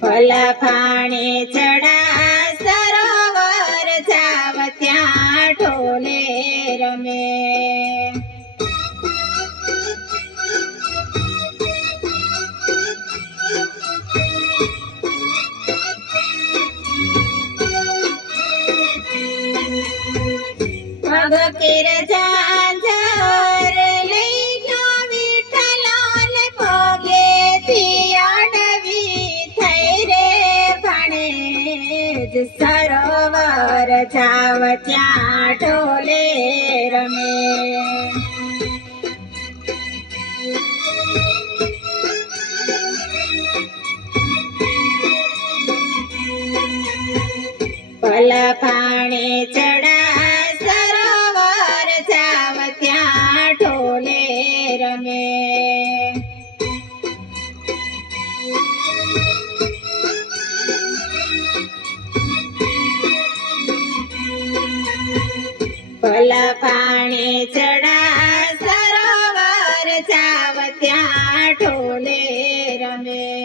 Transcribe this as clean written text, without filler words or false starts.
ભલા ફાણે ચડા સરોવર જાવ ત્યાં ઢોલે રમે પગ કેર ઝાંઝર લઈ ગયો વિઠ્ઠલાને પગેથી અડવી થઈ રે ભણેજ સરોવર જાવ ત્યાં ઢોલે રમે ભલા ફાણે ચડા સરોવર જાવ ત્યાં ઢોલે રમે ભલા ફાણે ચડા સરોવર જાવ ત્યાં ઢોલે રમે